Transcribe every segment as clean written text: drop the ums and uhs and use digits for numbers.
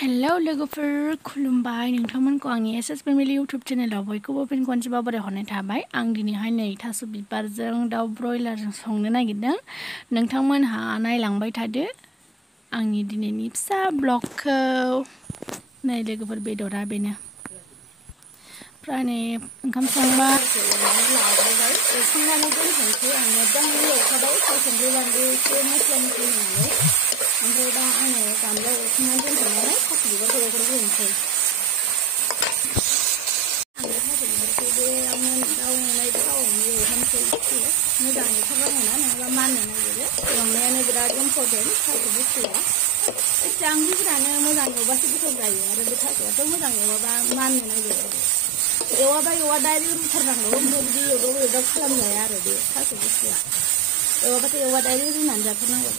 Hello लोगोफोर खुलुमबाय नोंथांमोनखौ आंनि एसएस फेमिलि इउट्युब चेनेलाव बयखौबो फिन खनसेबाव बरायहरनाय थाबाय। आं दिनैहाय नै थास' बिबारजों दाउ ब्रयलारजों संनो नागिरदों। नोंथांमोनहा नायलांबाय थादो आंनि दिनैनि फिसा ब्लगखौ। नै लोगोफोर बेदरा बेनो। ओमफ्राय नै ओंखाम संबा लाग्रोबाय एवखांनानै दोनथ'नोसै। आं मोजाङै एवखाबाय थाव संख्रि बानलु एसे मस्ला मस्लि होनानै। ओमफ्राय दा आङो गामला एवखांनानै दोनथ'नानै थास' बिबारखौ एवग्रोनोसै। आङो थास' बिबारखौ बेयावनो दाउ एवनाय थावआवनो एवहानोसै एसे मोजाङै एवथारनांगौना नङाबा माननो नागिरो। एवनायानो बिराद इम्परटेन्ट थास' बुस्थुआ। जायखिया ओंख्रिफोरानो मोजां एवबासो गोथाव जायो आरो बे थास'आथ' मोजां एवाबा माननो नागिरो। एवाबा एवा डाइरेक्ट रुथारनांगौ। ओमफ्राय बिदि एवदाव एवदाव खालामजाया आरो बे थास' बुस्थुआ। एवाबाथाय एवा डाइरेक्ट रुनानै जाथारनांगौ।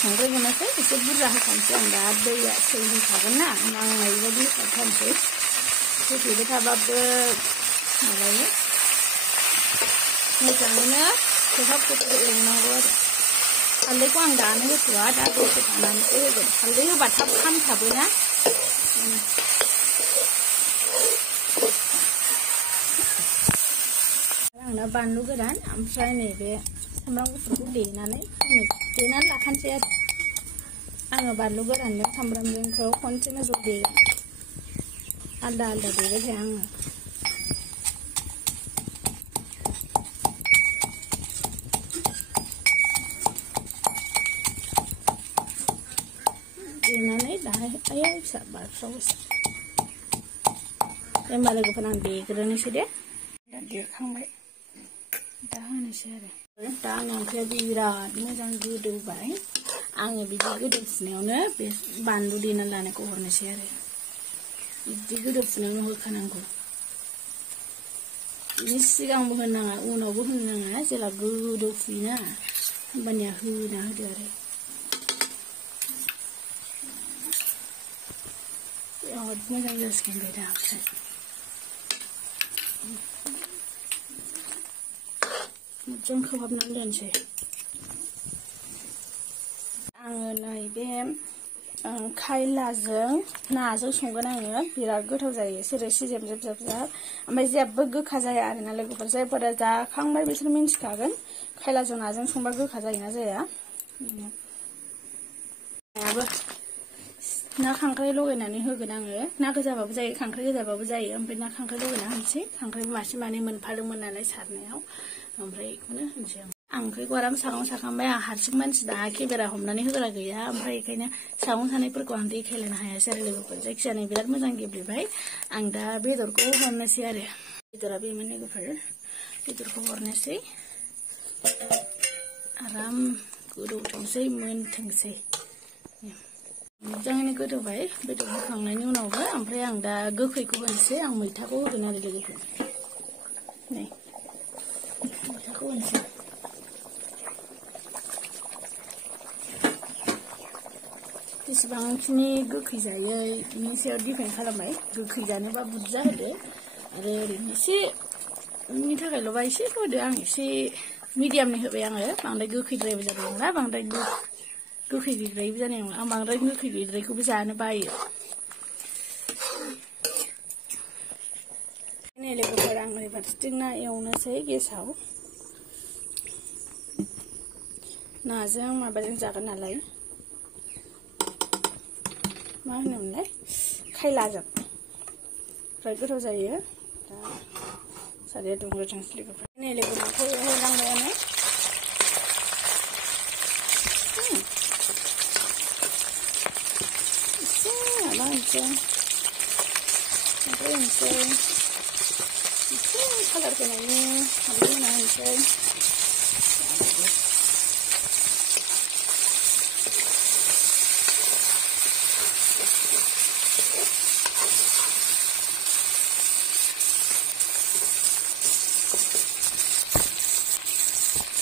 संख्रि होनोसै एसे बुरजा होखानोसै। आं दा दैया सै होखागोन ना नांनाय बायदि होखानोसै। होफेरबाय थाबाबो माबायो मोजाङैनो खोबहाब खोबहाब एवनांगौ आरो। हालदैखौ आं दानो होथ'वा, दा दसे थानानैसो होगोन। हालदै होबा थाब खामथाबोना। आंना बानलु गोरान ओमफ्राय नैबे सामब्राम गुफुरखौ देनानै लाखानोसै आरो। आङो बानलु गोरानजों सामब्रामजोंखौ खनसेनो ज' देगोन। आलदा आलदा देबाय थाया आङो। देनानै दाहाय आया फिसा बारफ्रावोसो। दे होमबा लोगोफोर आं देग्रोनोसै दे। दा देखांबाय दा होनोसै आरो। दा आंनि ओंख्रिया बिराद मोजां गोदौबाय। आङो बिदि गोदौफुनायावनो बे बानलु देनानै लानायखौ हरनोसै आरो। बिदि गोदौफुनायावनो होखानांगौ। बिनि सिगांबो होनाङा उनावबो होनाङा, जेला गोदौफुयोना होमबानिया होना होदो आरो। बिराद मोजां जासिगोन बे दा ओमफ्राय मोजां खोबहाबनानै दोनसै। आङो नैबे खायलाजों नाजों संगोन आङो। बिराद गोथाव जायो एसे रोसि जेब जेब जेब जेब। ओमफ्राय जेबो गोखा जाया आरोना लोगोफोर। जायफोरा जाखांबाय बिसोर मिन्थिखागोन खायलाजों नाजों संबा गोखा जायोना जाया। ना खांख्राइ लगायनानै होगोन आङो। ना गोजाबाबो जायो, खांख्राइ गोजाबाबो जायो। ओमफ्राय ना खांख्राइ लगायना होनोसै। खांख्राइ मासे मानै मोनफादोंमोन नालाय सारनायाव, ओमफ्राय बेखौनो होनोसै आं। ओंख्रिखौ आराम सागं साखांबाय। आं हारसिं मानसि दा केमेरा हमनानै होग्रा गैया। ओमफ्राय बेखायनो सागं सानायफोरखौ आं देखायलायनो हायासै आरो लोगोफोर। जायखिजाया नै बिराद मोजां गेब्लेबाय। आं दा बेदरखौ हरनोसै आरो। बेदरा बेमोन लोगोफोर। बेदरखौ हरनोसै। आराम गोदौथोंसै मोनथोंसै। मोजाङैनो गोदौबाय बेदर होखांनायनि उनावबो। ओमफ्राय आं दा गोखैखौ होनोसै। आं मैथाखौ होगोन आरो लोगोफोर। नै मैथाखौ होनोसै। बेसेबांखिनि गोखै जायो बेनि सायाव डिपेन्ड खालामबाय। गोखै जानोबा बुरजा होदो आरो ओरैनो एसेनि थाखायल'बा एसे होदो। आं एसे मिडियामनि होबाय आङो। बांद्राय गोखैद्रायबो जानाय नङा, बांद्राय गोखै गैद्रायबो जानाय नङा। आं बांद्राय गोखै गैद्रायखौबो जानो बायो। नै लोगोफोर आं ओरै फारसेथिं ना एवनोसै गेसाव। नाजों माबाजों जागोन नालाय, मा होनोमोनलाय खायलाजों। बिराद गोथाव जायो। दा साराया दुंग्रोथोंसै लोगोफोर। नै लोगोफोरखौ एवहोलांबायानो। एसे माबा होनोसै ओमफ्राय होनोसै एसे कालार होनायनि हालदै होना होनोसै।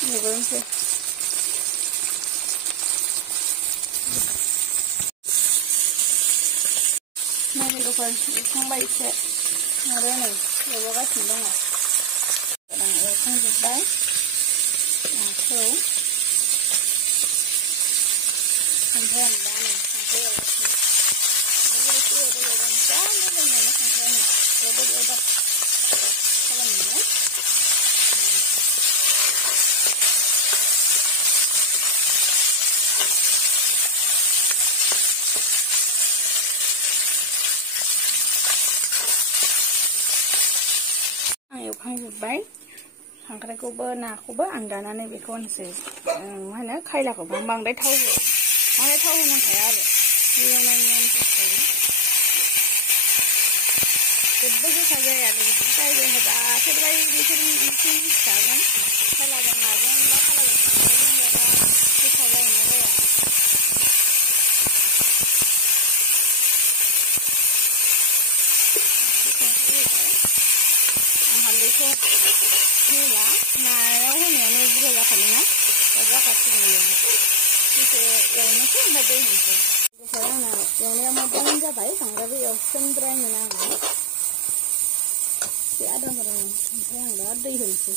एवनोसै। नै लोगोफोर एवखांबाय एसे आरो नै एवगासिनो दङ। आं एवखांजोब्बाय नाखौ। ओमफ्राय आं दा नै खांख्राइ एवगासिनो एसे एवदब जा मोजां खांख्रायानो एवदब खालामनानै आं एवखांजोब्बाय खांख्राइखौबो नाखौबो आं दानानै बेखौ होनसै मा होनो खायलाखौ बांद्राय थाव होआ बांद्राय थाव होनांखाया आरो एवनायनि थाखाय जेबो गोसा जाया जायगा होबा सोरबाय बिसोर मिथिखागोन खायलाजों नाजों बा खायलाजों खांख्राइजों एवबा गोसा जायोना जाया हालदैखौ होला नायाव होनायानो बुरजा जाखायोना दा जाखासिगोन बेखौ एवनोसै ओमफ्राय दै होनोसै ओमफ्राय आंना एवनाया मोजां जाबाय बांद्रायबो एवस्रोमद्रायनो नाङा एसे आदा बारा ओमफ्राय आं दा दै होनोसै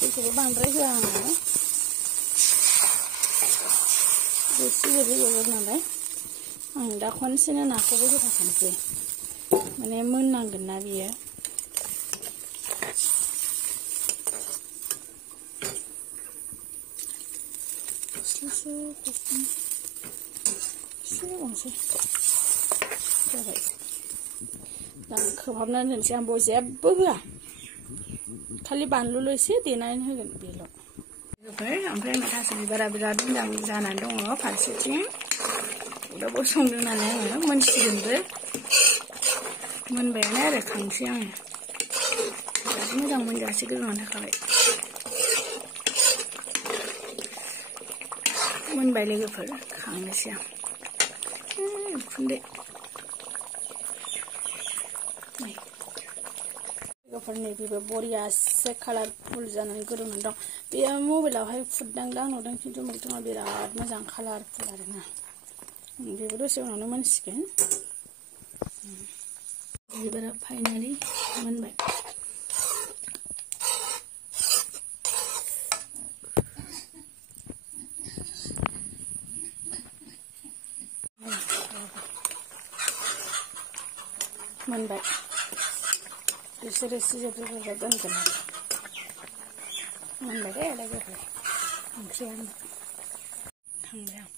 दैखौबो बांद्राय होआ आङो एसे एवो नालाय आं दा खनसेनो नाखौबो होफाखानोसै माने मोननांगोन ना बियो एसे होबावनोसै जाबाय दा खोबहाबनानै दोनसै आं बेयाव जेबो होआ खालि बानलुल' एसे देनानै होगोन बेल' ओमफ्राय आंना थास' बिबारा बिराद मोजां जानानै दङ फारसेथिं अरदाबाव संदों नालाय आङो मोनसिगोनबो मोनबायानो आरो खांसै आङो बिराद मोजां मोनजासे गोजौनानै थाखाबाय मोनबाय लोगोफोर खांनोसै आं उखुन्दै लोगोफोर नैबेबो बरियासे कालारफुल जानानै गोदौनानै दं बेयो मबाइलावहाय फुददांदां नुदों खिन्थु मोगथाङाव बिराद मोजां कालारफुल आरोना बेबो दसे उनावनो मोनसिगोन बिबारा फाइनालि मोनबाय मोनबाय बिसोर एसे जोबजोब दोनगोन मोनबाय दे लोगोफोर ओंख्रियानो खांबाय आं